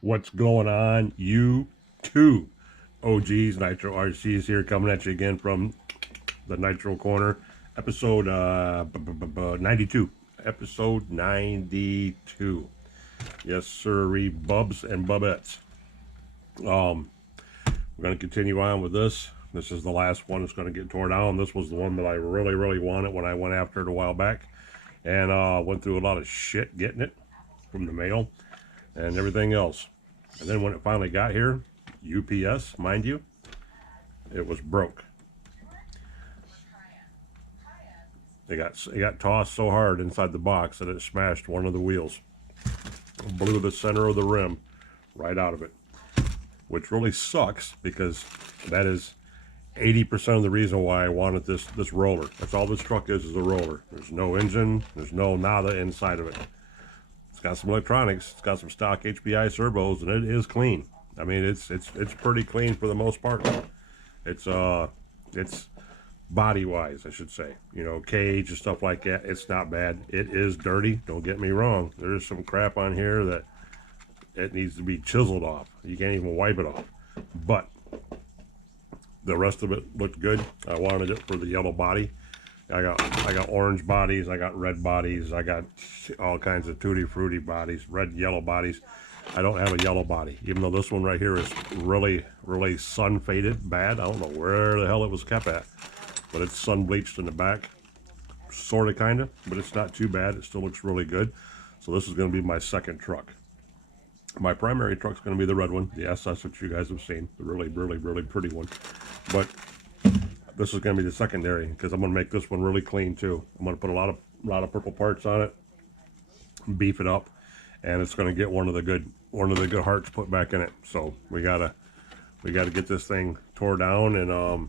What's going on, YouTube? OGs, Nitro RCs here, coming at you again from the Nitro Corner, episode 92. Episode 92. Yes, sirree, bubs and bubettes. We're going to continue on with this. This is the last one that's going to get torn down. This was the one that I really, really wanted when I went after it a while back. And went through a lot of shit getting it from the mail and everything else. And then when it finally got here, UPS, mind you, it was broke. It got tossed so hard inside the box that it smashed one of the wheels. Blew the center of the rim right out of it. Which really sucks because that is 80% of the reason why I wanted this roller. That's all this truck is a roller. There's no engine, there's no nada inside of it. It's got some electronics, it's got some stock HPI servos, and it is clean. I mean, it's pretty clean for the most part. It's body wise, I should say. You know, cage and stuff like that. It's not bad. It is dirty. Don't get me wrong. There's some crap on here that it needs to be chiseled off. You can't even wipe it off. But the rest of it looked good. I wanted it for the yellow body. I got orange bodies, I got red bodies, I got all kinds of tutti frutti bodies, red, yellow bodies. I don't have a yellow body, even though this one right here is really, really sun faded bad. I don't know where the hell it was kept at, but it's sun bleached in the back, sort of, kind of, but it's not too bad. It still looks really good. So this is going to be my second truck. My primary truck's going to be the red one, the SS that you guys have seen, the really, really, really pretty one. But this is going to be the secondary because I'm going to make this one really clean too. I'm going to put a lot of purple parts on it, beef it up, and it's going to get one of the good hearts put back in it. So we gotta get this thing tore down and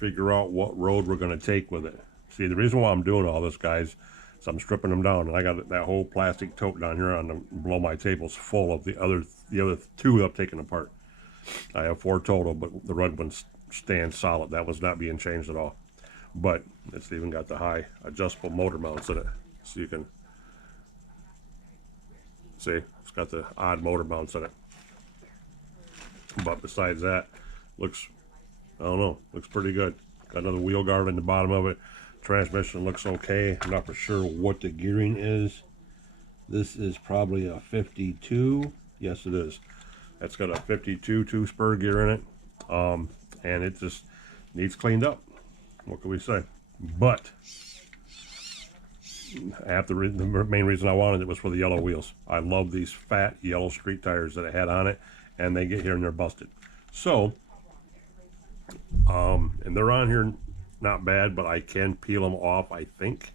figure out what road we're going to take with it. See, the reason why I'm doing all this, guys, is I'm stripping them down, and I got that whole plastic tote down here on below my tables full of the other two I've taken apart. I have 4 total, but the red one's staying solid. That was not being changed at all. But it's even got the high adjustable motor mounts in it, so you can see it's got the odd motor mounts in it. But besides that, looks, I don't know, looks pretty good. Got another wheel guard in the bottom of it. Transmission looks okay. I'm not for sure what the gearing is. This is probably a 52. Yes, it is. That's got a 52 2-spur gear in it. And it just needs cleaned up. What can we say? But the main reason I wanted it was for the yellow wheels. I love these fat yellow street tires that it had on it, and they get here and they're busted. So, and they're on here not bad, but I can peel them off, I think.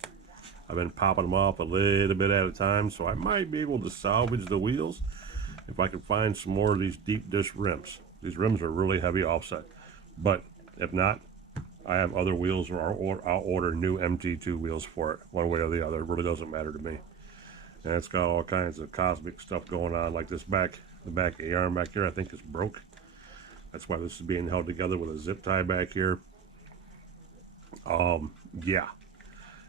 I've been popping them off a little bit at a time, so I might be able to salvage the wheels if I can find some more of these deep dish rims. These rims are really heavy offset. But if not, I have other wheels, or I'll order new MT2 wheels for it, one way or the other. It really doesn't matter to me. And it's got all kinds of cosmic stuff going on, like this the back of the arm back here, I think is broke. That's why this is being held together with a zip tie back here. Yeah.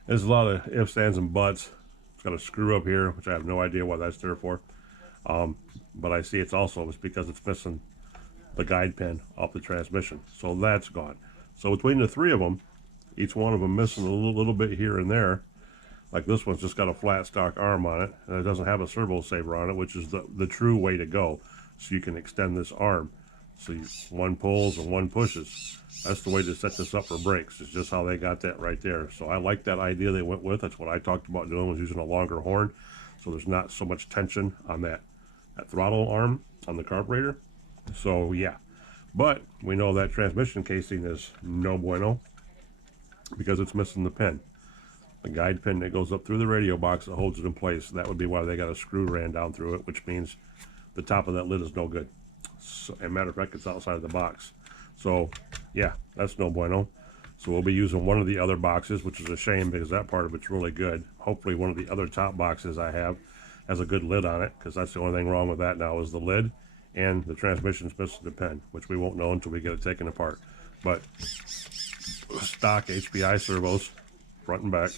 There's a lot of ifs, ands, and buts. It's got a screw up here, which I have no idea what that's there for. But I see it's because it's missing the guide pin off the transmission, so that's gone. So between the 3 of them, each one of them missing a little bit here and there. Like this one's just got a flat stock arm on it, and it doesn't have a servo saver on it, which is the true way to go. So you can extend this arm, so one pulls and one pushes. That's the way to set this up for brakes. It's just how they got that right there. So I like that idea they went with. That's what I talked about doing, was using a longer horn, so there's not so much tension on that throttle arm on the carburetor. So yeah, but we know that transmission casing is no bueno because it's missing the pin, the guide pin that goes up through the radio box that holds it in place. That would be why they got a screw ran down through it, which means the top of that lid is no good. So, as a matter of fact, it's outside of the box. So yeah, that's no bueno. So we'll be using one of the other boxes, which is a shame because that part of it's really good. Hopefully one of the other top boxes I have has a good lid on it, because that's the only thing wrong with that now is the lid, and the transmission's missing the pin, which we won't know until we get it taken apart. But stock HPI servos, front and back.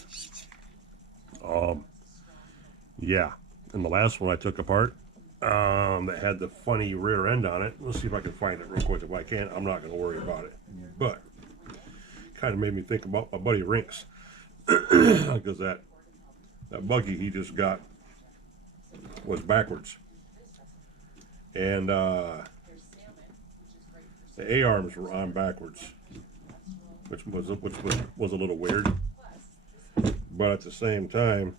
Yeah, And the last one I took apart, that had the funny rear end on it. Let's see if I can find it real quick. If I can't, I'm not going to worry about it. But kind of made me think about my buddy Rinks, because that buggy he just got was backwards, and the A arms were on backwards, which was a little weird. But at the same time,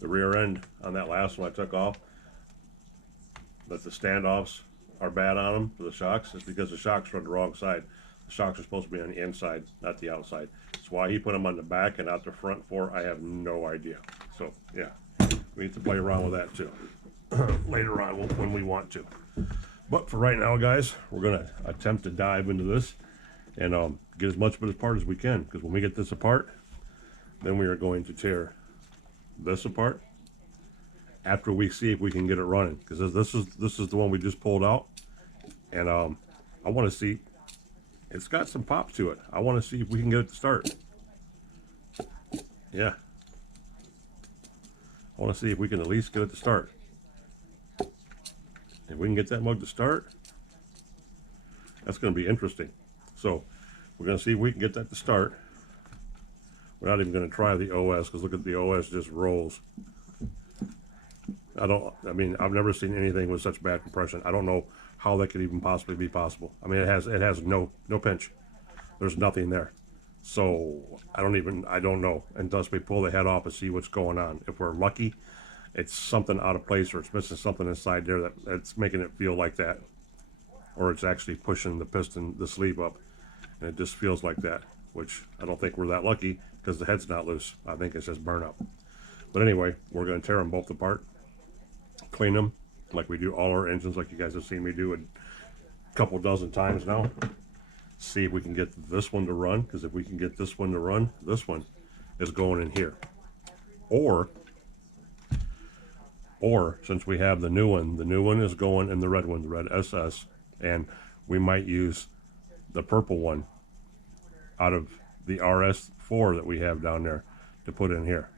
the rear end on that last one I took off, that the standoffs are bad on them for the shocks, is because the shocks are on the wrong side. The shocks are supposed to be on the inside, not the outside. That's why he put them on the back and not the front for. I have no idea. So yeah, we need to play around with that too later on when we want to. But for right now, guys, we're gonna attempt to dive into this and get as much of it apart as we can. Because when we get this apart, then we are going to tear this apart after we see if we can get it running. Because this is the one we just pulled out, and I want to see. It's got some pop to it. I want to see if we can get it to start. Yeah. I want to see if we can at least get it to start. If we can get that mug to start, that's going to be interesting. So we're going to see if we can get that to start. We're not even going to try the OS, because look at the OS just rolls. I mean, I've never seen anything with such bad compression. I don't know how that could even possibly be possible. I mean, it has no pinch. There's nothing there. So I don't know unless we pull the head off and see what's going on. If we're lucky, it's something out of place, or it's missing something inside there that's making it feel like that, or it's actually pushing the piston, the sleeve up, and it just feels like that. Which I don't think we're that lucky, because the head's not loose. I think it's just burn up. But anyway, we're going to tear them both apart, clean them like we do all our engines, like you guys have seen me do a couple dozen times now. See if we can get this one to run, because if we can get this one to run, this one is going in here. Or since we have the new one is going in the red one, the red SS, and we might use the purple one out of the RS4 that we have down there to put in here,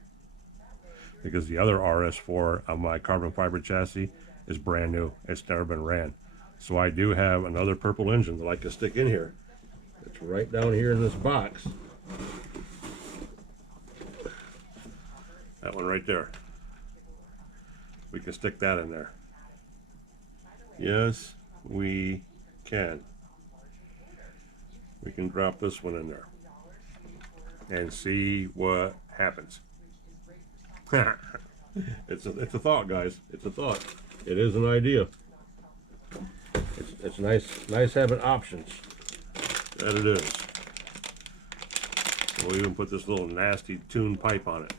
because the other RS4 on my carbon fiber chassis is brand new. It's never been ran. So I do have another purple engine that I can stick in here. It's right down here in this box. That one right there. We can stick that in there. Yes, we can. We can drop this one in there and see what happens. It's a thought, guys. It's a thought. It is an idea. It's nice having options. That it is. We'll even put this little nasty tuned pipe on it.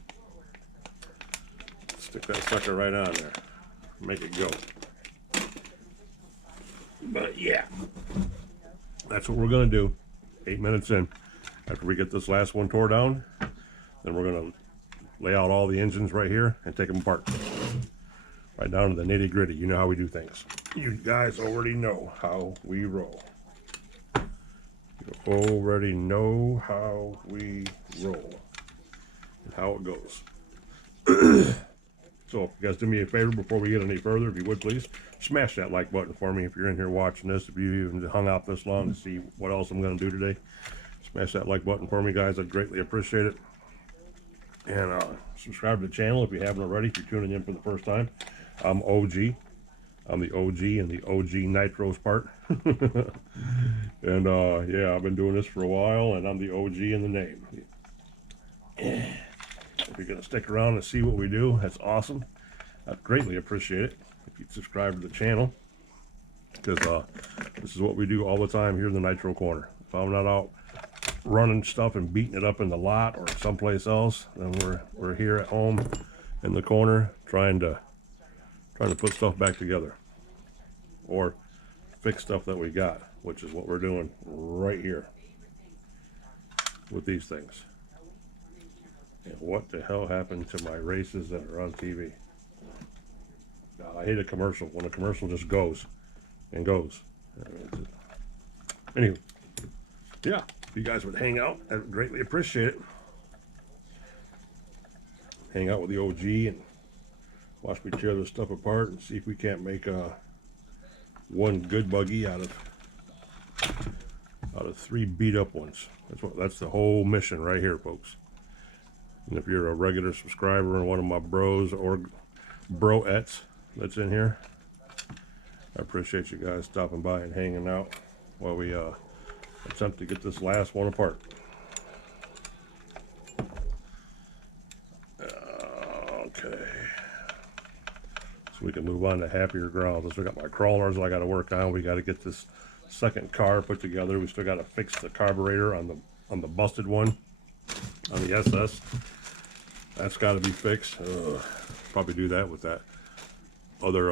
Stick that sucker right on there. Make it go. But yeah, that's what we're gonna do. 8 minutes in, after we get this last one tore down, then we're gonna lay out all the engines right here and take them apart. Right down to the nitty gritty. You know how we do things. You guys already know how we roll. You already know how we roll and how it goes. So if you guys do me a favor before we get any further, if you would please, smash that like button for me. If you're in here watching this, if you even hung out this long to see what else I'm going to do today, smash that like button for me, guys. I'd greatly appreciate it. And subscribe to the channel if you haven't already, if you're tuning in for the first time. I'm OG. I'm the OG and the OG Nitro's part. And yeah, I've been doing this for a while, and I'm the OG in the name. If you're going to stick around and see what we do, that's awesome. I'd greatly appreciate it if you'd subscribe to the channel, because this is what we do all the time here in the Nitro Corner. If I'm not out running stuff and beating it up in the lot or someplace else, then we're here at home in the corner trying to put stuff back together or fix stuff that we got, which is what we're doing right here with these things. And what the hell happened to my races that are on TV? I hate a commercial when a commercial just goes and goes. Anyway, yeah, if you guys would hang out, I'd greatly appreciate it. hang out with the OG and watch me tear this stuff apart and see if we can't make one good buggy out of 3 beat up ones. That's the whole mission right here, folks. And if you're a regular subscriber and one of my bros or broettes that's in here, I appreciate you guys stopping by and hanging out while we attempt to get this last one apart. Okay, so we can move on to happier grounds. We got my crawlers I got to work on. We got to get this second car put together. We still got to fix the carburetor on the busted one on the SS. That's got to be fixed. Probably do that with that other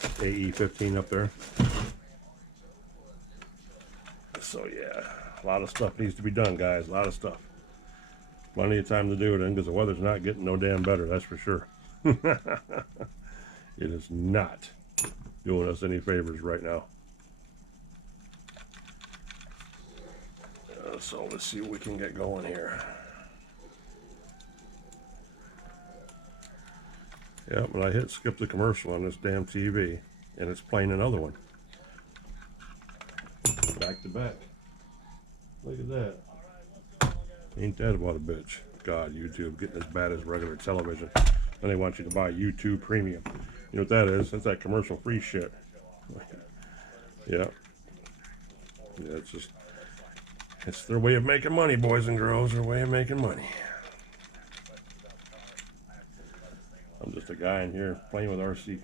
AE15 up there. So yeah, a lot of stuff needs to be done, guys. A lot of stuff. Plenty of time to do it in, because the weather's not getting no damn better, that's for sure. It is not doing us any favors right now. So let's see what we can get going here. Yep, and I hit skip the commercial on this damn TV, and it's playing another one. Back to back. Look at that. Ain't that about a bitch? God, YouTube getting as bad as regular television. And they want you to buy YouTube Premium. You know what that is? That's that commercial-free shit. Yeah. Yeah, it's their way of making money, boys and girls. Their way of making money. I'm just a guy in here playing with RC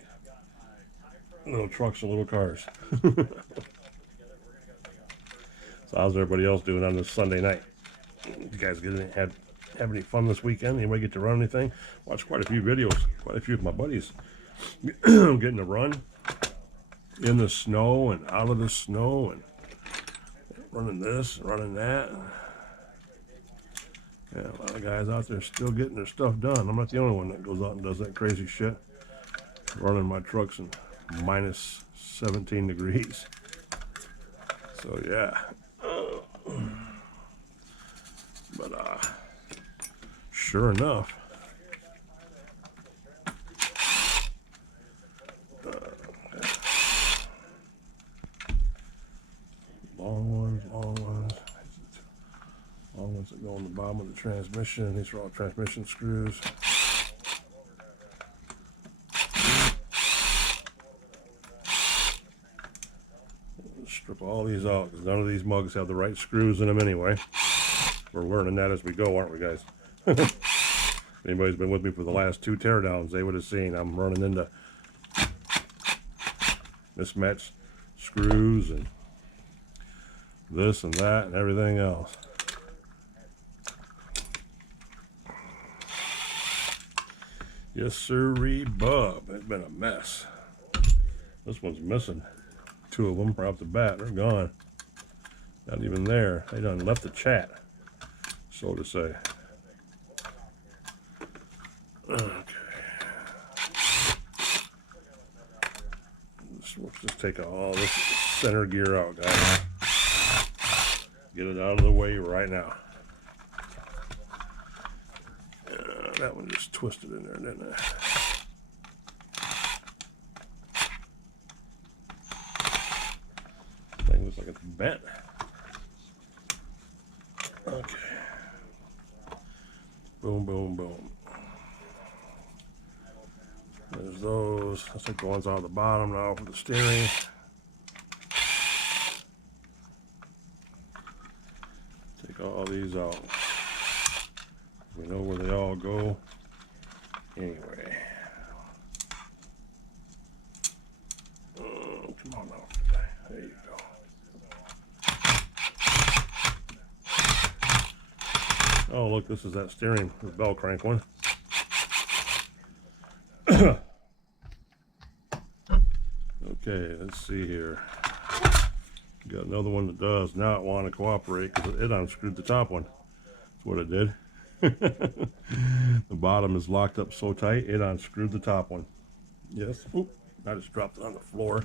little trucks and little cars. So how's everybody else doing on this Sunday night? You guys have any fun this weekend? Anybody get to run anything? Watched quite a few videos. Quite a few of my buddies getting to run in the snow and out of the snow and running this, running that. Yeah, a lot of guys out there still getting their stuff done. I'm not the only one that goes out and does that crazy shit. Running my trucks in minus 17 degrees. So yeah. But sure enough, long ones that go on the bottom of the transmission. These are all transmission screws. Strip all these out, because none of these mugs have the right screws in them anyway. We're learning that as we go, aren't we, guys? If anybody's been with me for the last 2 teardowns, they would have seen I'm running into mismatched screws and this and that and everything else. Yes, sirree, bub. It's been a mess. This one's missing 2 of them right off the bat. They're gone. Not even there. They done left the chat, so to say. Okay. Let's just take all this center gear out, guys. Get it out of the way right now. That one just twisted in there, didn't it? Thing looks like it's bent. Okay. Boom, boom, boom. There's those. Let's take the ones out of the bottom now for the steering. Take all these out. We know where they all go. Anyway. Come on now. There you go. Oh, look, this is that steering, the bell crank one. Okay, let's see here. Got another one that does not want to cooperate because it unscrewed the top one. That's what it did. The bottom is locked up so tight, it unscrewed the top one. Yes. Oop, I just dropped it on the floor.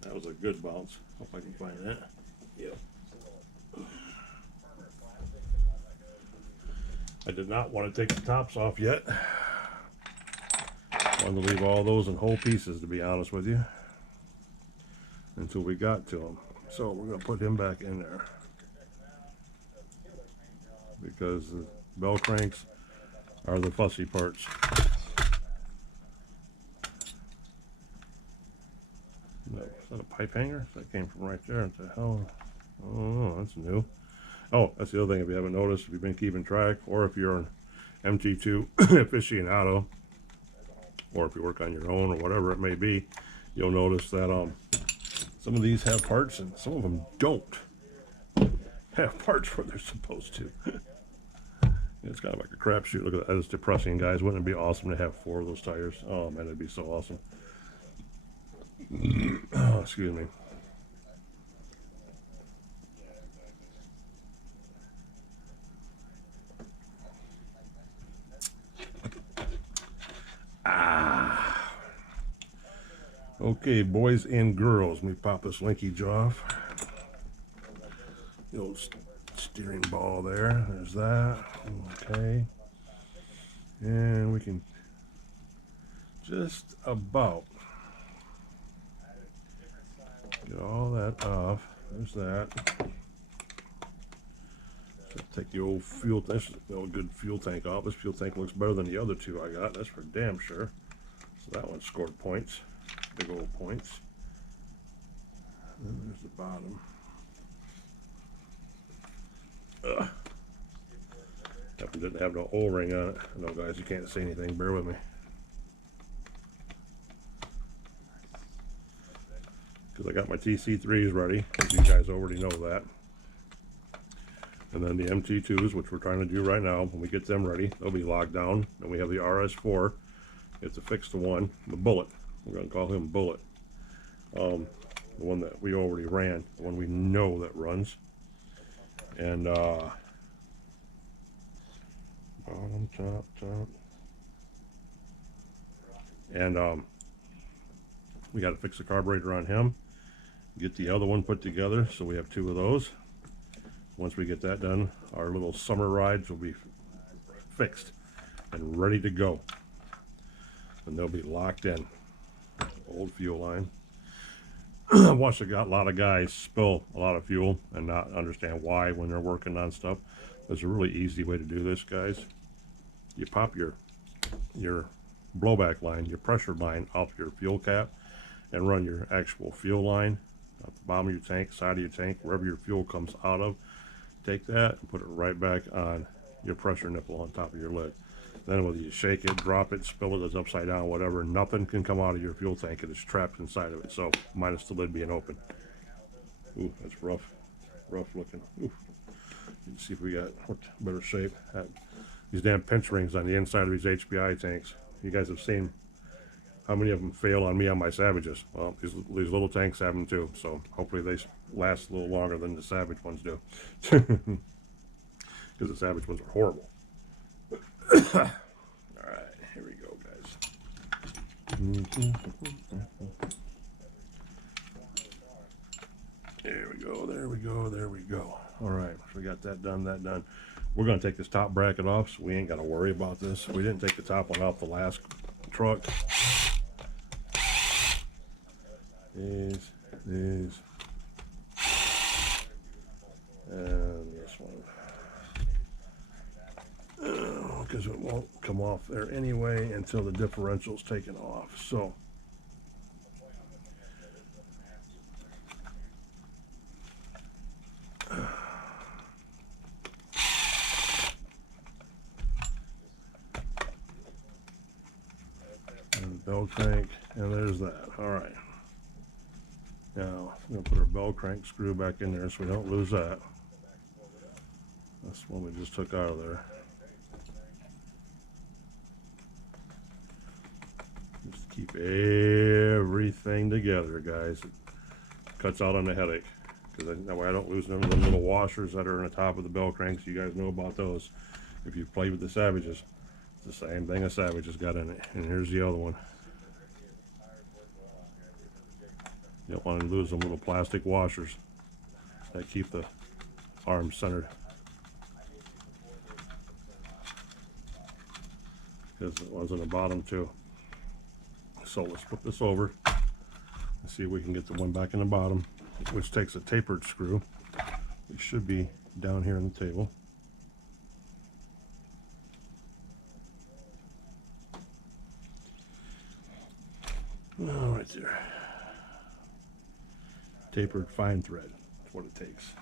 That was a good bounce. Hope I can find that. Yep. I did not want to take the tops off yet. Wanted to leave all those in whole pieces, to be honest with you, until we got to them. So we're going to put him back in there, because the bell cranks are the fussy parts. Is that a pipe hanger? That came from right there. What the hell? Oh, that's new. Oh, that's the other thing, if you haven't noticed, if you've been keeping track, or if you're an MT2 aficionado, or if you work on your own, or whatever it may be, you'll notice that some of these have parts and some of them don't have parts where they're supposed to. It's kind of like a crapshoot. Look at that. That's depressing, guys. Wouldn't it be awesome to have 4 of those tires? Oh man, it'd be so awesome. Oh, excuse me. Okay, boys and girls, let me pop this linkage off. The old steering ball there. There's that. Okay. And we can just about get all that off. There's that. Just take the old fuel, this is the old good fuel tank off. This fuel tank looks better than the other 2 I got. That's for damn sure. So that one scored points. Big old points. And there's the bottom. Ugh. That one didn't have no O-ring on it. No, guys, you can't see anything. Bear with me. Because I got my TC3s ready, as you guys already know that. And then the MT2s, which we're trying to do right now. When we get them ready, they'll be locked down. Then we have the RS4. It's to fix the one, the Bullet. We're going to call him Bullet. The one that we already ran, the one we know that runs. And bottom, top. And we got to fix the carburetor on him. Get the other one put together, so we have 2 of those. Once we get that done, our little summer rides will be fixed and ready to go. And they'll be locked in. Old fuel line. I watched a lot of guys spill a lot of fuel and not understand why when they're working on stuff. There's a really easy way to do this, guys. You pop your blowback line, your pressure line off your fuel cap, and run your actual fuel line at the bottom of your tank, side of your tank, wherever your fuel comes out of. Take that and put it right back on your pressure nipple on top of your lid. Then whether you shake it, drop it, spill it, it's upside down, whatever, nothing can come out of your fuel tank. It is trapped inside of it, so minus the lid being open. Ooh, that's rough looking. Ooh. You can see if we got better shape. These damn pinch rings on the inside of these HPI tanks. You guys have seen how many of them fail on me on my Savages. Well, these little tanks have them too, so hopefully they last a little longer than the Savage ones do. Because the Savage ones are horrible. Alright, here we go, guys. There we go. Alright, so we got that done. We're going to take this top bracket off, so we ain't got to worry about this. We didn't take the top one off the last truck. These, and this one. Because it won't come off there anyway until the differential's taken off. So and the bell crank, and there's that. All right. Now I'm going to put our bell crank screw back in there so we don't lose that. That's the one we just took out of there. Just keep everything together, guys. It cuts out on the headache. Because that way I don't lose none of the little washers that are on the top of the bell cranks. You guys know about those. If you've played with the Savages, it's the same thing a Savage has got in it. And here's the other one. You don't want to lose them little plastic washers that keep the arms centered. because it was on the bottom too. So let's flip this over and see if we can get the one back in the bottom, which takes a tapered screw. It should be down here on the table. Oh, right there. Tapered fine thread. That's what it takes.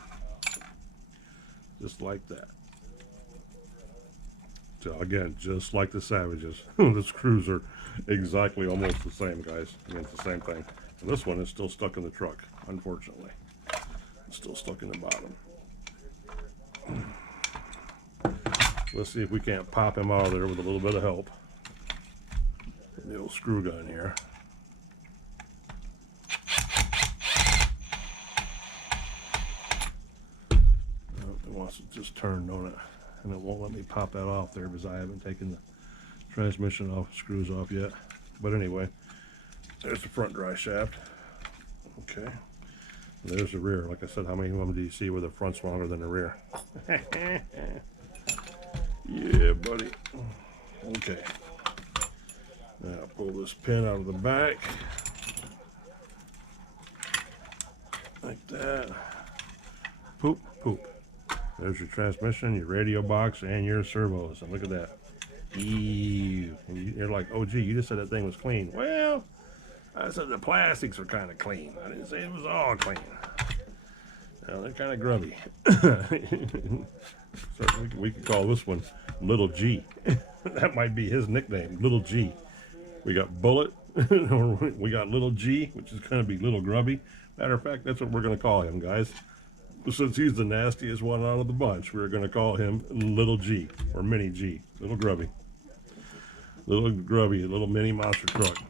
Just like that. So again, just like the Savages, the screws are exactly almost the same, guys. I mean, it's the same thing. And this one is still stuck in the truck, unfortunately. It's still stuck in the bottom. Let's see if we can't pop him out of there with a little bit of help. The old screw gun here. It wants to just turn, don't it? And it won't let me pop that off there because I haven't taken the transmission off, screws off yet. But anyway, there's the front dry shaft. Okay. And there's the rear. Like I said, how many of them do you see where the front's longer than the rear? Yeah, buddy. Okay. Now pull this pin out of the back. Like that. Poop, poop. There's your transmission, your radio box, and your servos. And look at that. Ew. And you're like, oh, gee, you just said that thing was clean. Well, I said the plastics were kind of clean. I didn't say it was all clean. Now, they're kind of grubby. So we could call this one Little G. That might be his nickname, Little G. We got Bullet. We got Little G, which is going to be Little Grubby. Matter of fact, that's what we're going to call him, guys. Since he's the nastiest one out of the bunch, we're going to call him Little G, or Mini G. Little Grubby. Little Grubby, a little mini monster truck.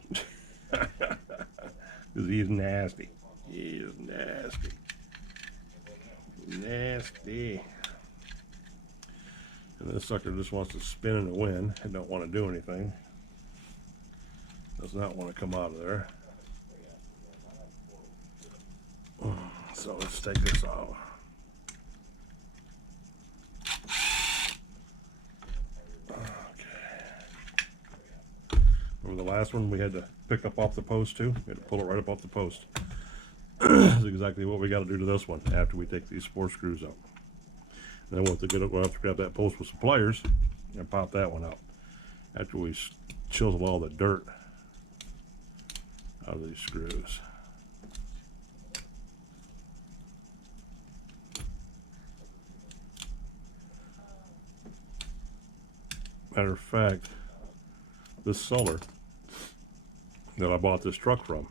Because he's nasty. He is nasty. Nasty. And this sucker just wants to spin in the wind and don't want to do anything. Does not want to come out of there. So let's take this off. Okay. Remember the last one we had to pick up off the post too? We had to pull it right up off the post. That's exactly what we got to do to this one after we take these 4 screws out. Then we'll have to grab that post with some pliers and pop that one out after we chisel all the dirt out of these screws. Matter of fact, this seller that I bought this truck from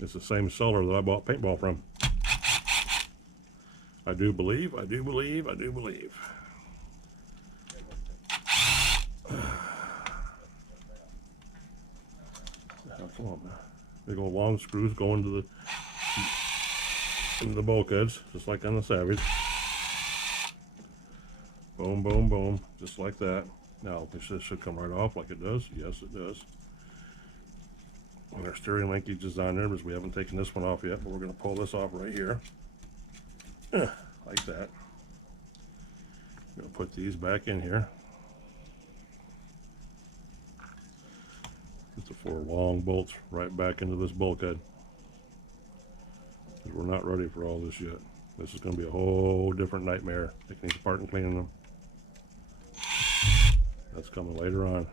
is the same seller that I bought paintball from. I do believe. Now, come on, man. Big old long screws go into the bulkheads, just like on the Savage. Boom, boom, boom, just like that. Now, this should come right off like it does. Yes, it does. And our steering linkage is on there because we haven't taken this one off yet, but we're going to pull this off right here. Like that. We're going to put these back in here. Put the 4 long bolts right back into this bulkhead. We're not ready for all this yet. This is going to be a whole different nightmare, taking these apart and cleaning them. That's coming later on.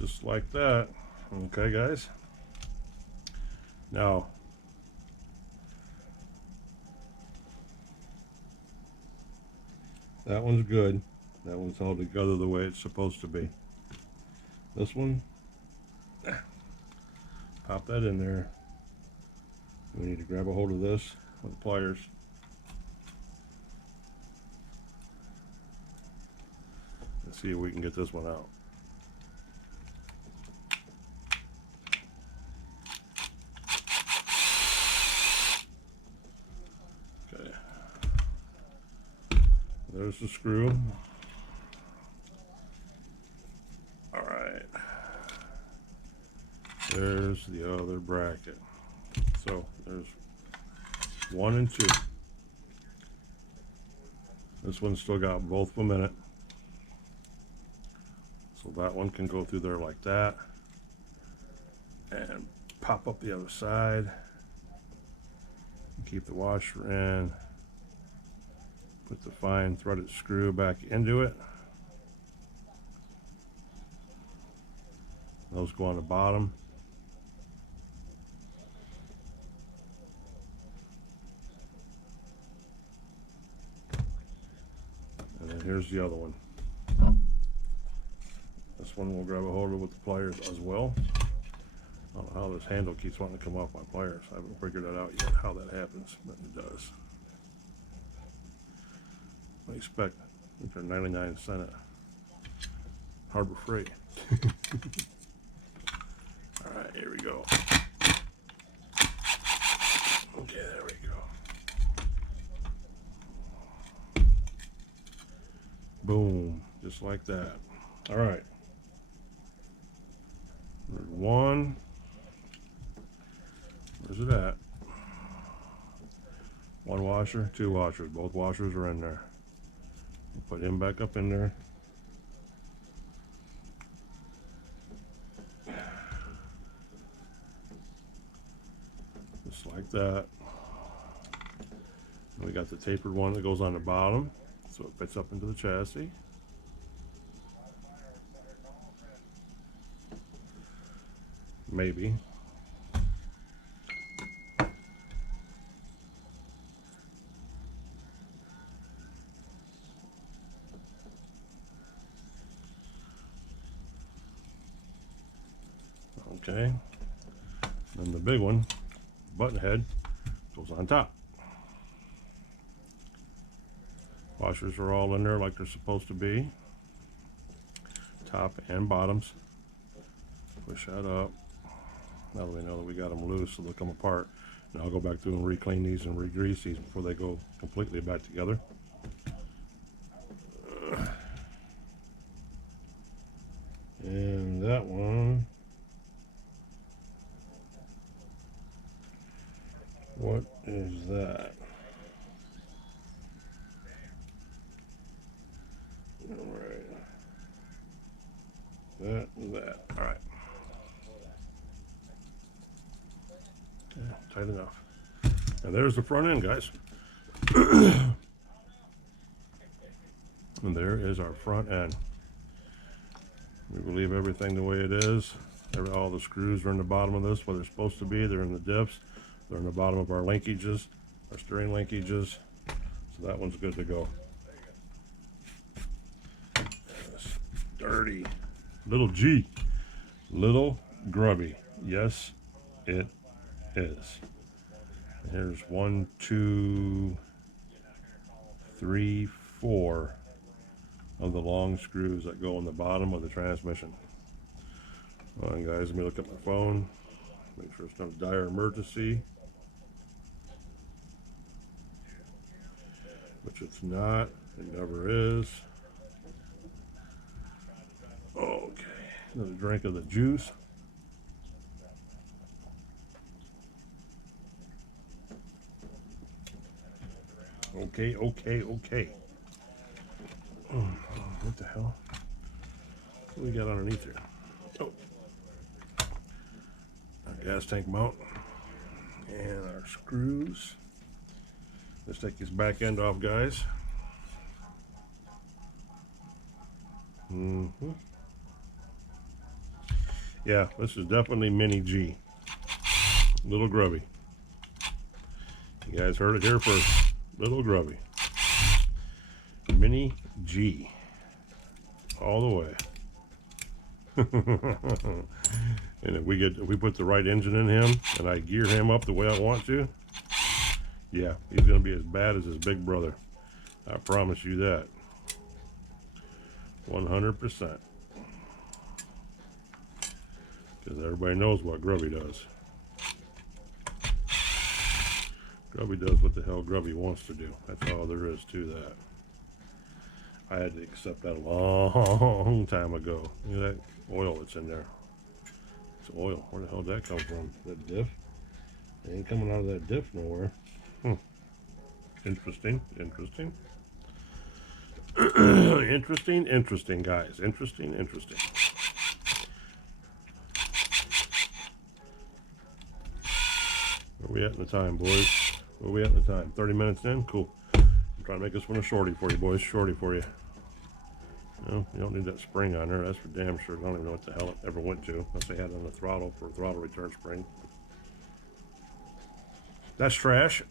Just like that. Okay, guys. Now, that one's good. That one's held together the way it's supposed to be. This one, pop that in there. We need to grab a hold of this with pliers. Let's see if we can get this one out. Okay. There's the screw. All right. There's the other bracket. So there's 1 and 2. This one's still got both of them in it. So that one can go through there like that. And pop up the other side. Keep the washer in. Put the fine threaded screw back into it. Those go on the bottom. And then here's the other one. This one we'll grab a hold of with the pliers as well. I don't know how this handle keeps wanting to come off my pliers. I haven't figured that out yet, how that happens, but it does. I expect they're 99¢ at Harbor Freight. All right, here we go. Okay, there we go. Boom, just like that. All right. There's one. Where's it at? 1 washer, 2 washers. Both washers are in there. We'll put him back up in there. Just like that. And we got the tapered one that goes on the bottom, so it fits up into the chassis. Maybe. Okay. Then the big one, button head, goes on top. Washers are all in there like they're supposed to be. Top and bottoms. Push that up. Now that we know that we got them loose, so they'll come apart. And I'll go back through and re-clean these and re-grease these before they go completely back together. And that one, what is that? All right. That and that. All right. Okay, tight enough. And there's the front end, guys. And there is our front end. We will leave everything the way it is. All the screws are in the bottom of this, where they're supposed to be. They're in the dips. They're in the bottom of our linkages, our steering linkages. So that one's good to go. Dirty. Little G. Little grubby. Yes, it is. Here's 1, 2, 3, 4 of the long screws that go on the bottom of the transmission. Hold on, guys, let me look at my phone, make sure it's not a dire emergency, which it's not, it never is. Okay, another drink of the juice. Okay. What the hell? What do we got underneath here? Oh, our gas tank mount and our screws. Let's take this back end off, guys. Yeah, this is definitely Mini G. Little grubby. You guys heard it here first. Little grubby. Mini G. All the way. And if we put the right engine in him and I gear him up the way I want to, yeah, he's gonna be as bad as his big brother. I promise you that. 100%. Because everybody knows what Grubby does. Grubby does what the hell Grubby wants to do. That's all there is to that. I had to accept that a long time ago. Look at that oil that's in there. It's oil. Where the hell did that come from? That diff? It ain't coming out of that diff nowhere. Interesting, interesting. Interesting, guys. Interesting. Where we at in the time, boys? Where we at in the time? 30 minutes in? Cool. I'm trying to make this one a shorty for you, boys. Shorty for you. No, you don't need that spring on there. That's for damn sure. I don't even know what the hell it ever went to. Unless they had it on the throttle for a throttle return spring. That's trash.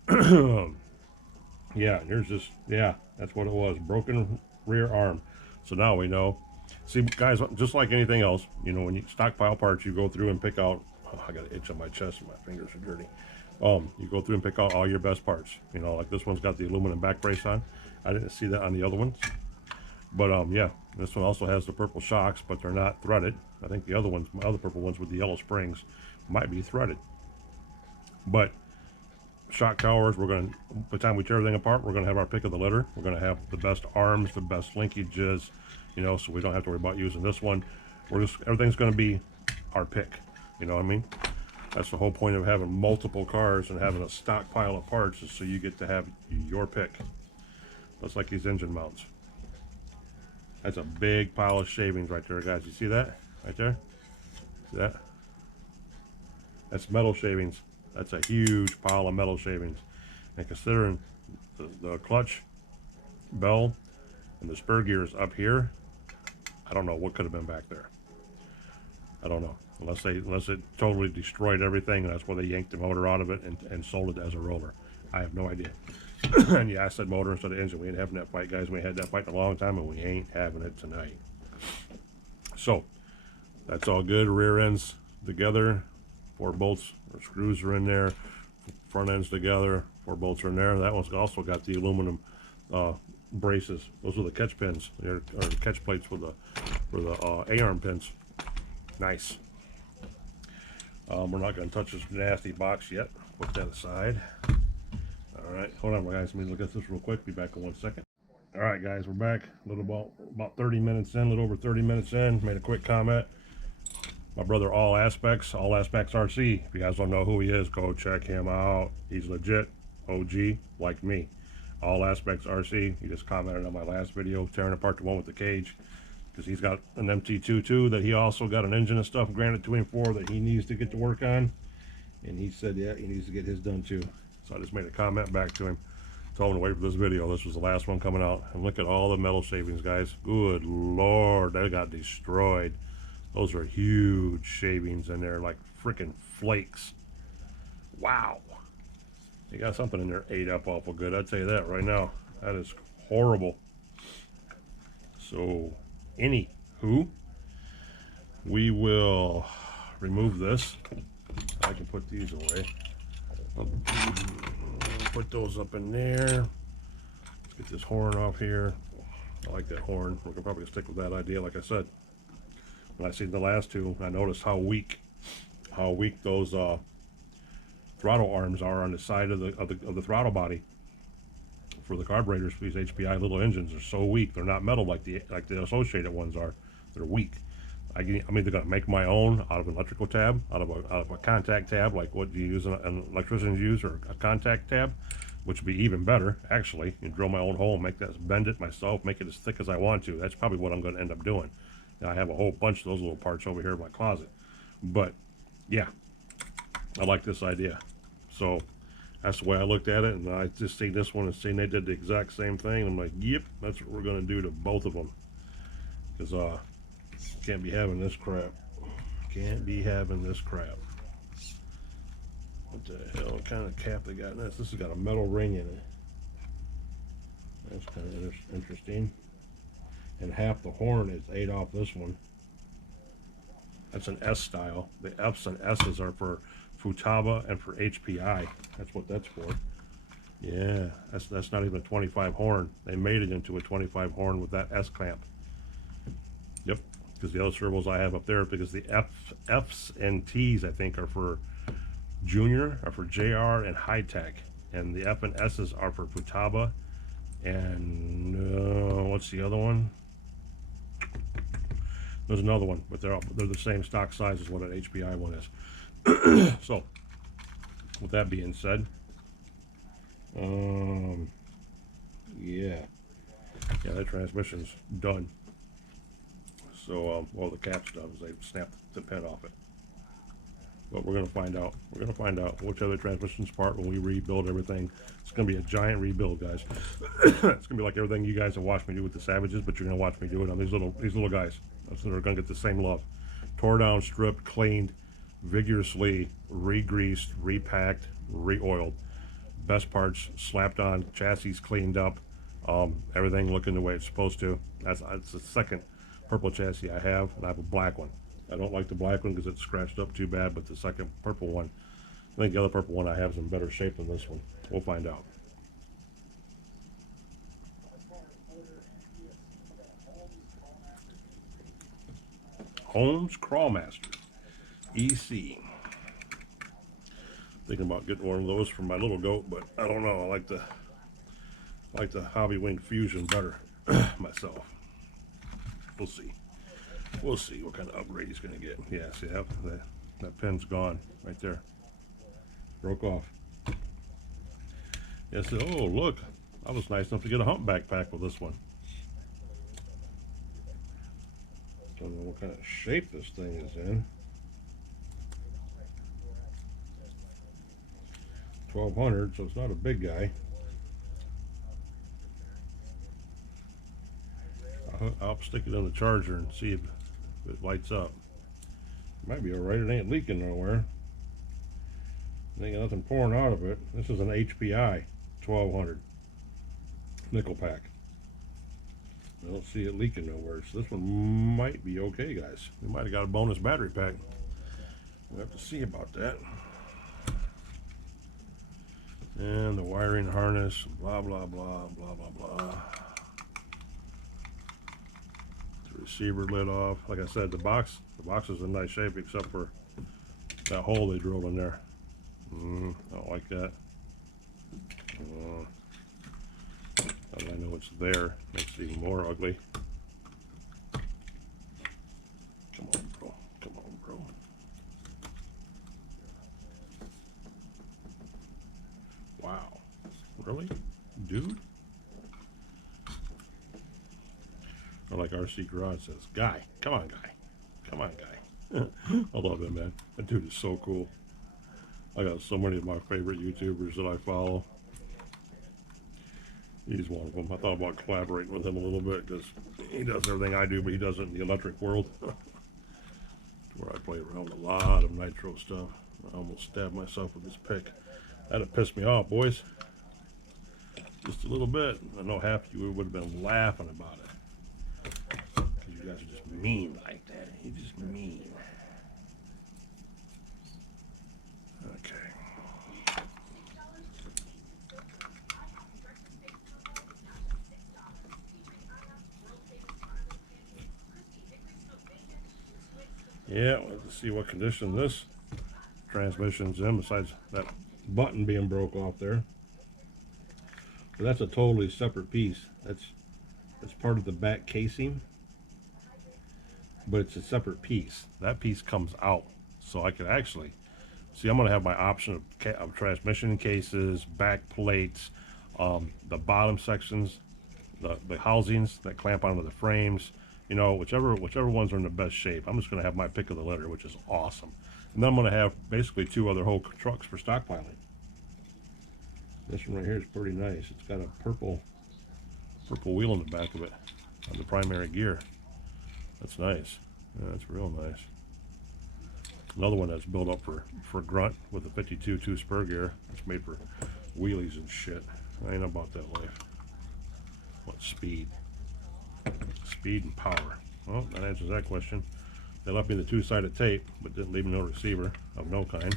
Yeah, here's this. Yeah, that's what it was. Broken rear arm. So now we know. See, guys, just like anything else, you know, when you stockpile parts, you go through and pick out. Oh, I got an itch on my chest and my fingers are dirty. You go through and pick out all your best parts. You know, like this one's got the aluminum back brace on. I didn't see that on the other ones. But yeah, this one also has the purple shocks, but they're not threaded. I think the other ones, my other purple ones with the yellow springs, might be threaded. But shock towers, we're going to, by the time we tear everything apart, we're going to have our pick of the litter. We're going to have the best arms, the best linkages, you know, so we don't have to worry about using this one. We're just, everything's going to be our pick. You know what I mean? That's the whole point of having multiple cars and having a stockpile of parts, is so you get to have your pick. That's like these engine mounts. That's a big pile of shavings right there, guys. You see that? Right there? See that? That's metal shavings. That's a huge pile of metal shavings. And considering the clutch, bell, and the spur gears up here, I don't know what could have been back there. I don't know. Unless it totally destroyed everything, and that's why they yanked the motor out of it and sold it as a roller. I have no idea. And yeah, I said motor instead of engine. We ain't having that fight, guys. We had that fight in a long time, and we ain't having it tonight. So that's all good. Rear ends together, 4 bolts or screws are in there. Front ends together, 4 bolts are in there. That one's also got the aluminum braces. Those are the catch pins, or the catch plates for the A-arm pins. Nice. We're not going to touch this nasty box yet. Put that aside. All right, hold on, guys. Let me look at this real quick. Be back in 1 second. All right, guys, we're back. A little about 30 minutes in, a little over 30 minutes in. Made a quick comment. My brother, All Aspects RC. If you guys don't know who he is, go check him out. He's legit OG, like me. All Aspects RC. He just commented on my last video, tearing apart the one with the cage, because he's got an MT22 that he also got an engine and stuff granted to him for that he needs to get to work on. And he said, yeah, he needs to get his done too. So I just made a comment back to him. Told him to wait for this video. This was the last one coming out. And look at all the metal shavings, guys. Good Lord, they got destroyed. Those are huge shavings in there, like freaking flakes. Wow. You got something in there ate up awful good. I'd tell you that right now. That is horrible. So, anywho, we will remove this. I can put these away. Put those up in there. Let's get this horn off here. I like that horn. We're gonna probably stick with that idea. Like I said, when I seen the last two, I noticed how weak those throttle arms are on the side of the throttle body for the carburetors for these HPI little engines. Are so weak. They're not metal like the associated ones are. They're weak. I'm either gonna make my own out of an electrical tab, out of a contact tab, like what you use an electricians use, or a contact tab, which would be even better actually. You drill my own hole, make that, bend it myself, make it as thick as I want to. That's probably what I'm going to end up doing. Now, I have a whole bunch of those little parts over here in my closet, but yeah, I like this idea. So that's the way I looked at it, and I just seen this one and seen they did the exact same thing. I'm like, yep, that's what we're going to do to both of them, because can't be having this crap. Can't be having this crap. What the hell? What kind of cap they got in this? This has got a metal ring in it. That's kind of interesting. And half the horn is ate off this one. That's an S style. The F's and S's are for Futaba and for HPI. That's what that's for. Yeah, that's not even a 25 horn. They made it into a 25 horn with that S clamp. Yep, because the other servos I have up there, because the F's and T's I think are for Junior, are for JR and High Tech, and the F and S's are for Futaba and what's the other one? There's another one, but they're the same stock size as what an HPI one is. So with that being said, yeah, that transmission's done. So, well, the cap's done because they snapped the pin off it. But we're going to find out. We're going to find out which other transmission's part when we rebuild everything. It's going to be a giant rebuild, guys. It's going to be like everything you guys have watched me do with the Savages, but you're going to watch me do it on these little guys. So they're going to get the same love. Tore down, stripped, cleaned, vigorously, re-greased, repacked, re-oiled. Best parts slapped on, chassis cleaned up, everything looking the way it's supposed to. That's the second purple chassis I have, and I have a black one. I don't like the black one because it's scratched up too bad, but the second purple one, I think the other purple one I have is in better shape than this one. We'll find out. Holmes Crawlmaster EC. Thinking about getting one of those for my little goat, but I don't know. I like the Hobby Wing Fusion better myself. We'll see. We'll see what kind of upgrade he's going to get. Yeah, see that pin's gone right there. Broke off. Yeah, so, oh, look. I was nice enough to get a humpback pack with this one. Don't know what kind of shape this thing is in. 1200, so it's not a big guy. I'll stick it in the charger and see if it lights up. Might be alright, it ain't leaking nowhere. Ain't got nothing pouring out of it. This is an HPI 1200 nickel pack. I don't see it leaking nowhere, so this one might be okay, guys. We might have got a bonus battery pack. We'll have to see about that. And the wiring harness, blah, blah, blah, blah, blah, blah. The receiver lid off. Like I said, the box is in nice shape except for that hole they drilled in there. I don't like that. I know it's there. Makes it even more ugly. Come on, bro. Come on, bro. Wow. Really? Dude? Or like RC Garage says, guy. Come on, guy. Come on, guy. I love him, man. That dude is so cool. I got so many of my favorite YouTubers that I follow. He's one of them. I thought about collaborating with him a little bit because he does everything I do, but he does it in the electric world. Where I play around with a lot of Nitro stuff. I almost stabbed myself with this pick. That'd have pissed me off, boys. Just a little bit. I know half of you would have been laughing about it. Because you guys are just mean like that. You're just mean. Okay. Yeah, we'll have to see what condition this transmission's in, besides that button being broke off there. But that's a totally separate piece. That's part of the back casing, but it's a separate piece. That piece comes out, so I could actually see. I'm going to have my option of transmission cases, back plates, the bottom sections, the housings that clamp onto the frames. You know, whichever ones are in the best shape. I'm just going to have my pick of the litter, which is awesome. And then I'm going to have basically 2 other whole trucks for stockpiling. This one right here is pretty nice. It's got a purple wheel in the back of it on the primary gear. That's nice. Yeah, that's real nice. Another one that's built up for grunt with a 52 2-spur gear. It's made for wheelies and shit. I ain't about that life. What speed? Speed and power. Well, that answers that question. They left me the 2-sided tape, but didn't leave me no receiver of no kind.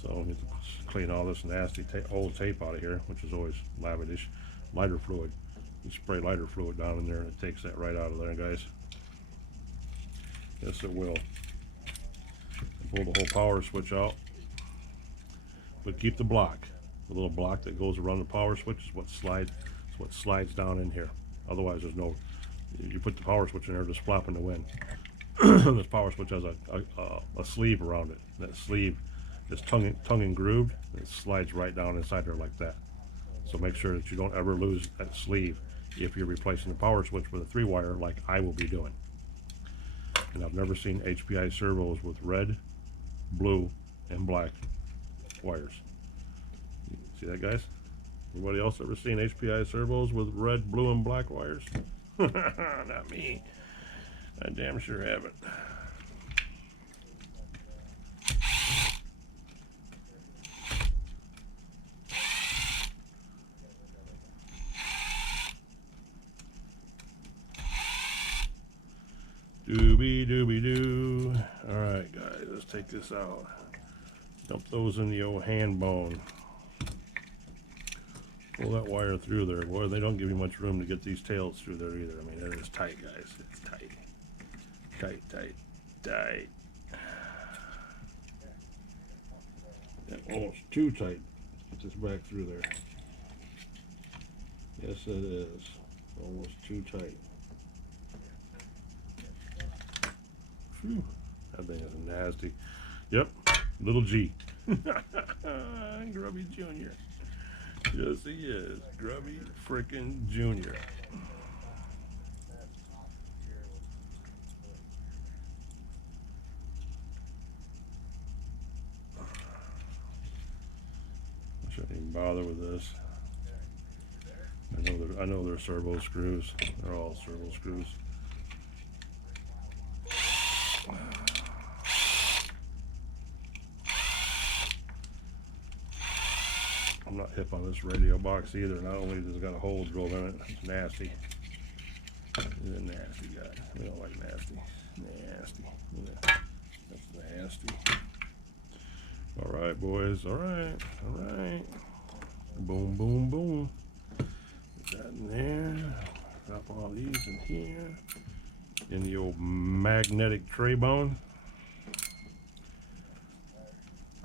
So I need to clean all this nasty old tape out of here, which is always lavish. Lighter fluid. You spray lighter fluid down in there and it takes that right out of there, guys. Yes, it will. Pull the whole power switch out. But keep the block. The little block that goes around the power switch is what slides down in here. Otherwise, there's no. You put the power switch in there, just flop in the wind. This power switch has a sleeve around it. That sleeve It's tongue and grooved. It slides right down inside there like that. So make sure that you don't ever lose that sleeve if you're replacing the power switch with a 3-wire like I will be doing. And I've never seen HPI servos with red, blue, and black wires. See that, guys? Anybody else ever seen HPI servos with red, blue, and black wires? Not me. I damn sure haven't. Doobie doobie doo. Alright guys, let's take this out. Dump those in the old hand bone. Pull that wire through there. Boy, they don't give you much room to get these tails through there either. I mean, it is tight, guys. It's tight. Tight, tight, tight. Yeah, almost too tight. Get this back through there. Yes, it is. Almost too tight. Whew. That thing is nasty. Yep, little G. Grubby Jr. Yes, he is. Grubby frickin' Jr. I shouldn't even bother with this. I know they're servo screws. They're all servo screws. I'm not hip on this radio box either. Not only does it got a hole drilled in it, it's nasty. It's a nasty guy. We don't like nasty. Nasty. Yeah. That's nasty. Alright, boys. Alright. Alright. Boom, boom, boom. Put that in there. Drop all these in here. In the old magnetic tray bone.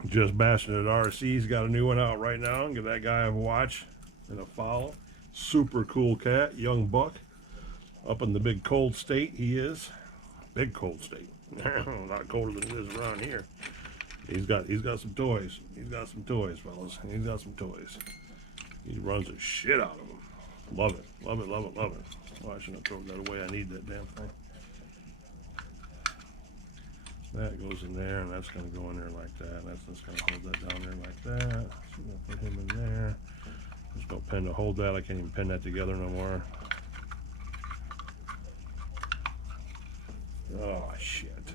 Just bashing at RC's got a new one out right now. Give that guy a watch and a follow. Super cool cat, young buck. Up in the big cold state he is. Big cold state. Not colder than it is around here. He's got some toys. He's got some toys, fellas. He's got some toys. He runs the shit out of them. Love it. Love it, love it, love it. Well, I shouldn't have thrown that away. I need that damn thing. That goes in there, and that's going to go in there like that. That's just going to hold that down there like that. So I'm going to put him in there. Just going to pin to hold that. I can't even pin that together no more. Oh, shit.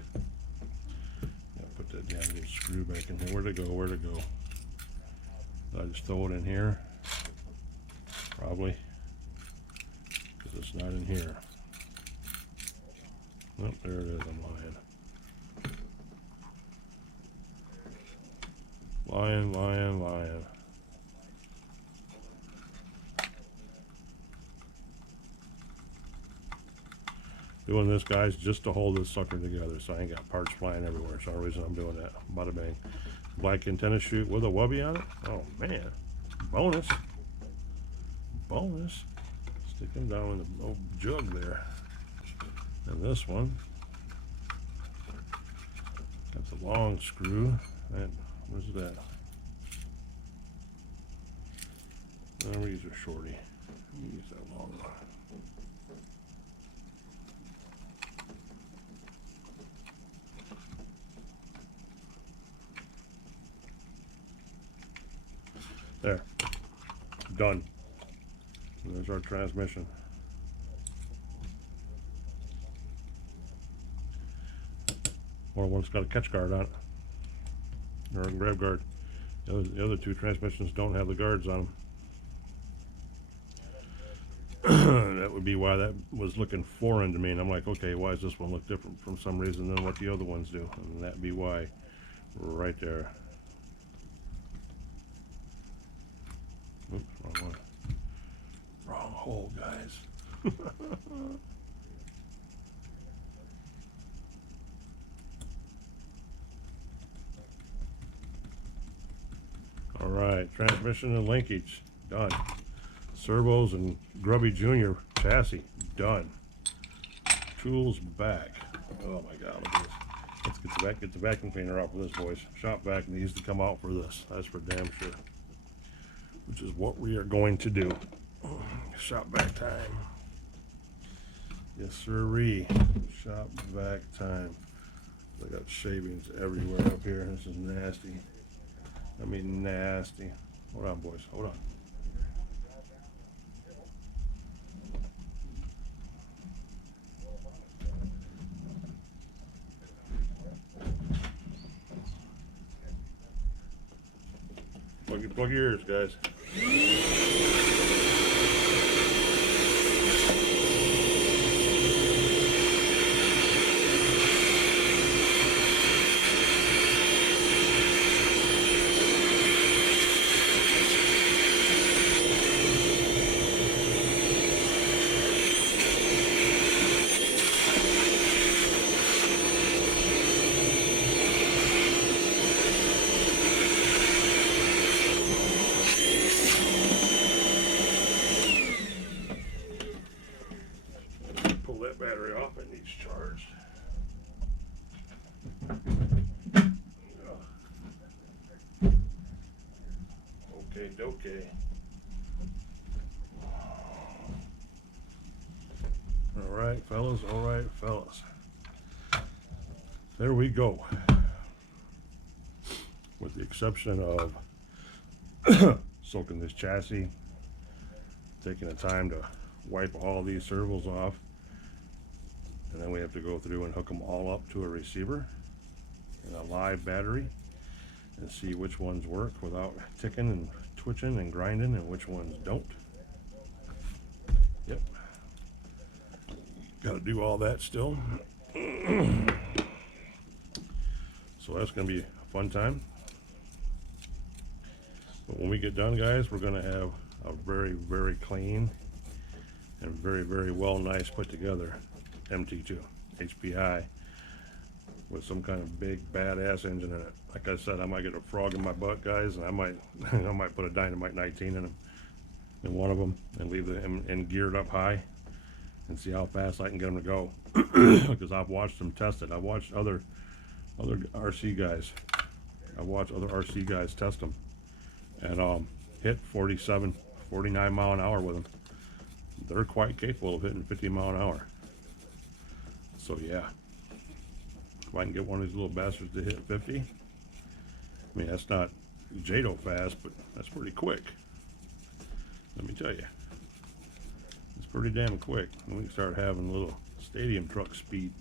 Put that damn little screw back in there. Where'd it go? Where'd it go? Did I just throw it in here? Probably. Because it's not in here. Oh, there it is. I'm lying. Lying, lying, lying. Doing this, guys, just to hold this sucker together so I ain't got parts flying everywhere. That's the only reason I'm doing that. Bada bang. Black antenna chute with a wubby on it. Oh, man. Bonus. Bonus. Stick them down in the old jug there. And this one. That's a long screw. That, where's that? No, we use a shorty. We use that long one. There. Done. And there's our transmission. Or one's got a catch guard on it. Or a grab guard. The other two transmissions don't have the guards on them. That would be why that was looking foreign to me. And I'm like, okay, why does this one look different from some reason than what the other ones do? And that'd be why. Right there. Oops, wrong one. Wrong hole, guys. All right, transmission and linkage, done. Servos and Grubby Jr. chassis, done. Tools back. Oh my God, look at this. Let's get the vacuum cleaner out for this, boys. Shop vac needs to come out for this. That's for damn sure. Which is what we are going to do. Shop vac time. Yes, sirree. Shop vac time. I got shavings everywhere up here. This is nasty. I mean, nasty. Hold on, boys. Hold on. Plug your ears, guys. Pull that battery off, it needs charged. Okay, dokey. All right, fellas. There we go. With the exception of soaking this chassis, taking the time to wipe all these servos off, and then we have to go through and hook them all up to a receiver and a live battery and see which ones work without ticking and twitching and grinding and which ones don't. Yep. Got to do all that still. So that's going to be a fun time. But when we get done, guys, we're going to have a very, very clean and very, very well nice put together MT2 HPI with some kind of big badass engine in it. Like I said, I might get a frog in my butt, guys, and I might put a Dynamite 19 in one of them and leave them in geared up high and see how fast I can get them to go. Because I've watched them test it. I've watched other RC guys. I've watched other RC guys test them and hit 47, 49 mile an hour with them. They're quite capable of hitting 50 mile an hour. So yeah, if I can get one of these little bastards to hit 50, I mean, that's not JATO fast, but that's pretty quick. Let me tell you, it's pretty damn quick. And we can start having a little stadium truck speed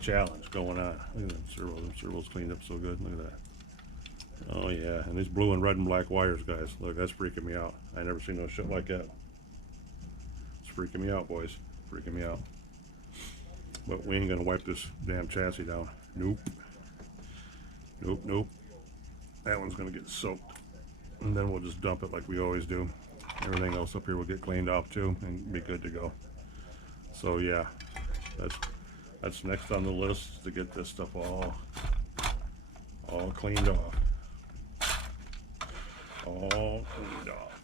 challenge going on. Look at that servo. Them servos cleaned up so good. Look at that. Oh yeah, and these blue and red and black wires, guys. Look, that's freaking me out. I never seen no shit like that. It's freaking me out, boys. Freaking me out. But we ain't gonna wipe this damn chassis down. Nope. Nope, nope. That one's gonna get soaked. And then we'll just dump it like we always do. Everything else up here will get cleaned off too and be good to go. So yeah, that's next on the list, to get this stuff all cleaned off. All cleaned off.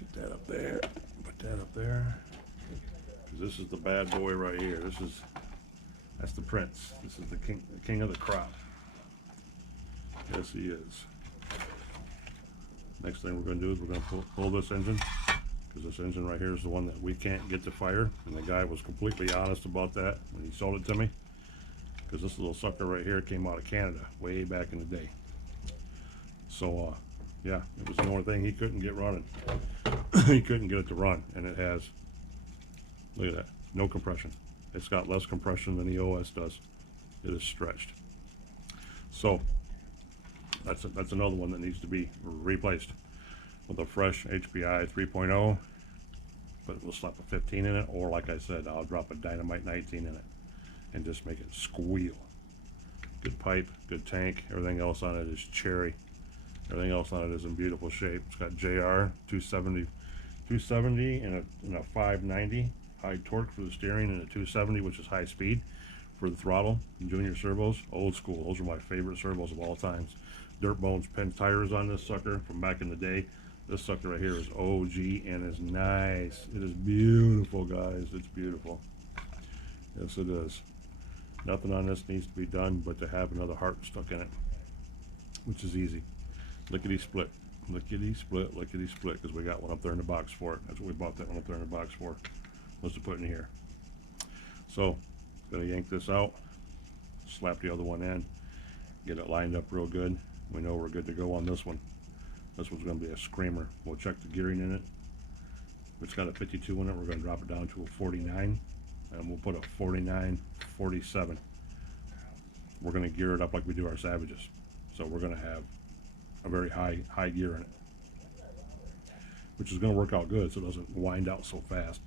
Get that up there. Put that up there. Because this is the bad boy right here. That's the prince. This is the king of the crop. Yes, he is. Next thing we're going to do is we're going to pull this engine, because this engine right here is the one that we can't get to fire, and the guy was completely honest about that when he sold it to me, because this little sucker right here came out of Canada way back in the day. So yeah, it was the only thing he couldn't get running. He couldn't get it to run, and it has, look at that, no compression. It's got less compression than the OS does. It is stretched. So that's another one that needs to be replaced with a fresh HPI 3.0, but we'll slap a 15 in it, or like I said, I'll drop a Dynamite 19 in it and just make it squeal. Good pipe, good tank, everything else on it is cherry. Everything else on it is in beautiful shape. It's got JR 270 and a 590 high torque for the steering, and a 270, which is high speed for the throttle. Junior servos, old school. Those are my favorite servos of all times. Dirt Bones pin tires on this sucker from back in the day. This sucker right here is OG and is nice. It is beautiful, guys. It's beautiful. Yes, it is. Nothing on this needs to be done but to have another heart stuck in it, which is easy. Lickety split, lickety split, lickety split, because we got one up there in the box for it. That's what we bought that one up there in the box for, was to put in here. So, gonna yank this out, slap the other one in, get it lined up real good. We know we're good to go on this one. This one's gonna be a screamer. We'll check the gearing in it. If it's got a 52 in it, we're gonna drop it down to a 49, and we'll put a 49, 47. We're gonna gear it up like we do our Savages. So we're gonna have a very high gear in it, which is gonna work out good so it doesn't wind out so fast.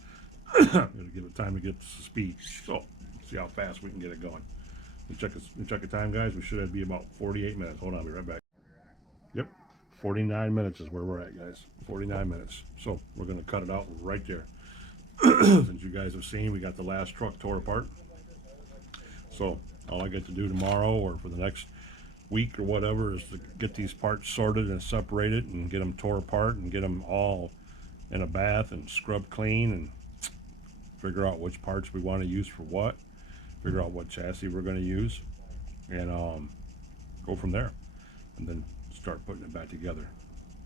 It'll give it time to get to speed. So see how fast we can get it going. Check the time, guys. We should be about 48 minutes. Hold on, I'll be right back. Yep, 49 minutes is where we're at, guys. 49 minutes. So we're gonna cut it out right there. Since you guys have seen, we got the last truck tore apart. So all I get to do tomorrow or for the next week or whatever is to get these parts sorted and separated and get them tore apart and get them all in a bath and scrub clean and figure out which parts we want to use for what, figure out what chassis we're going to use, and go from there, and then start putting it back together.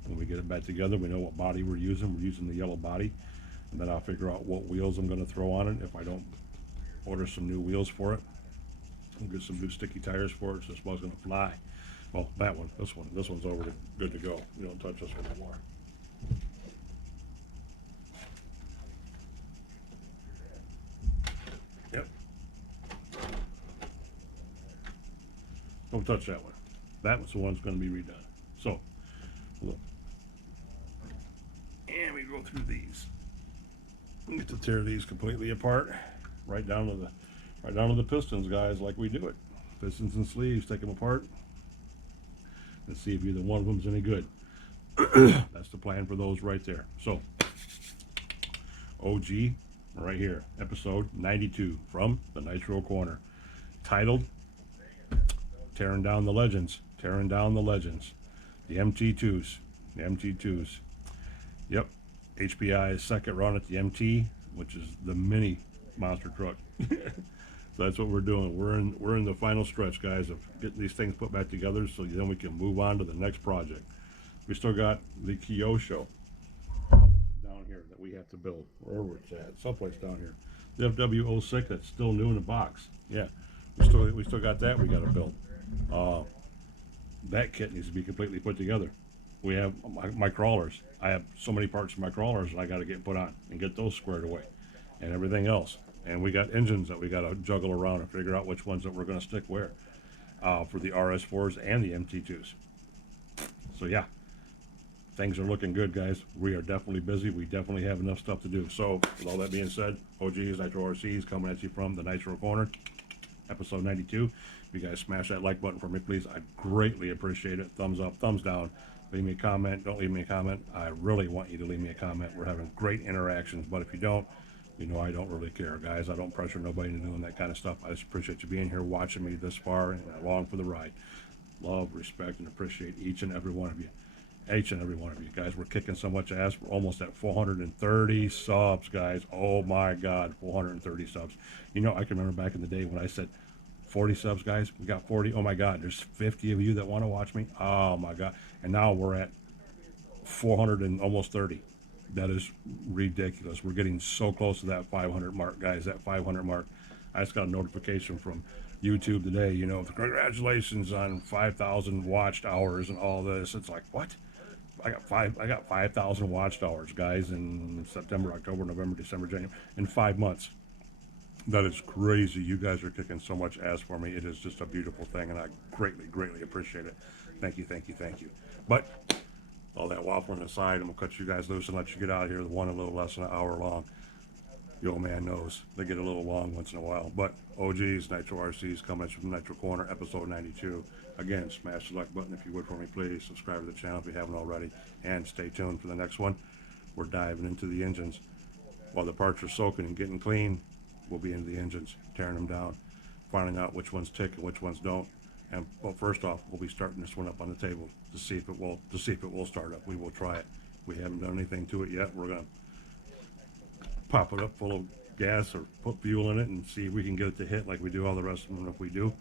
When we get it back together, we know what body we're using. We're using the yellow body, and then I'll figure out what wheels I'm going to throw on it. If I don't order some new wheels for it, I'll get some new sticky tires for it, so this one's going to fly. Well, that one, this one's over to good to go. We don't touch this one anymore. Yep. Don't touch that one. That was the one that's going to be redone. So, look. And we go through these. We get to tear these completely apart, right down to the pistons, guys, like we do it. Pistons and sleeves, take them apart. Let's see if either one of them's any good. That's the plan for those right there. So, OG, right here, episode 92 from the Nitro Corner, titled Tearing Down the Legends. Tearing Down the Legends. The MT2s. The MT2s. Yep. HPI's second run at the MT, which is the mini monster truck. So that's what we're doing. We're in the final stretch, guys, of getting these things put back together so then we can move on to the next project. We still got the Kyosho down here that we have to build. Wherever it's at, someplace down here. The FW06 that's still new in the box. Yeah, we still got that we got to build. That kit needs to be completely put together. We have my crawlers. I have so many parts of my crawlers that I got to get put on and get those squared away, and everything else. And we got engines that we got to juggle around and figure out which ones that we're going to stick where for the RS4s and the MT2s. So yeah, things are looking good, guys. We are definitely busy. We definitely have enough stuff to do. So with all that being said, OGs, Nitro RCs coming at you from the Nitro Corner, episode 92. If you guys smash that like button for me, please, I greatly appreciate it. Thumbs up, thumbs down. Leave me a comment. Don't leave me a comment. I really want you to leave me a comment. We're having great interactions, but if you don't, you know I don't really care, guys. I don't pressure nobody into doing that kind of stuff. I just appreciate you being here, watching me this far, and along for the ride. Love, respect, and appreciate each and every one of you. Each and every one of you, guys. We're kicking so much ass. We're almost at 430 subs, guys. Oh my God, 430 subs. You know, I can remember back in the day when I said 40 subs, guys. We got 40. Oh my God, there's 50 of you that want to watch me. Oh my God. And now we're at 400 and almost 30. That is ridiculous. We're getting so close to that 500 mark, guys. That 500 mark. I just got a notification from YouTube today. You know, congratulations on 5,000 watched hours and all this. It's like, what? I got 5,000 watched hours, guys, in September, October, November, December, January, in 5 months. That is crazy. You guys are kicking so much ass for me. It is just a beautiful thing, and I greatly, greatly appreciate it. Thank you, thank you, thank you. But all that waffling aside, I'm going to cut you guys loose and let you get out of here. The one a little less than an hour long. The old man knows. They get a little long once in a while. But OGs, Nitro RCs, coming from Nitro Corner, episode 92. Again, smash the like button if you would for me, please. Subscribe to the channel if you haven't already. And stay tuned for the next one. We're diving into the engines. While the parts are soaking and getting clean, we'll be into the engines, tearing them down, finding out which ones tick and which ones don't. And well, first off, we'll be starting this one up on the table to see if it will start up. We will try it. We haven't done anything to it yet. We're gonna pop it up full of gas or put fuel in it and see if we can get it to hit like we do all the rest of them. And if we do,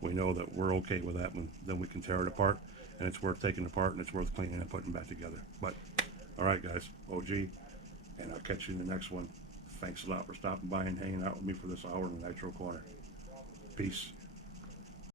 we know that we're okay with that one. Then we can tear it apart, and it's worth taking apart, and it's worth cleaning and putting back together. But all right, guys, OG, and I'll catch you in the next one. Thanks a lot for stopping by and hanging out with me for this hour in the Nitro Corner. Peace.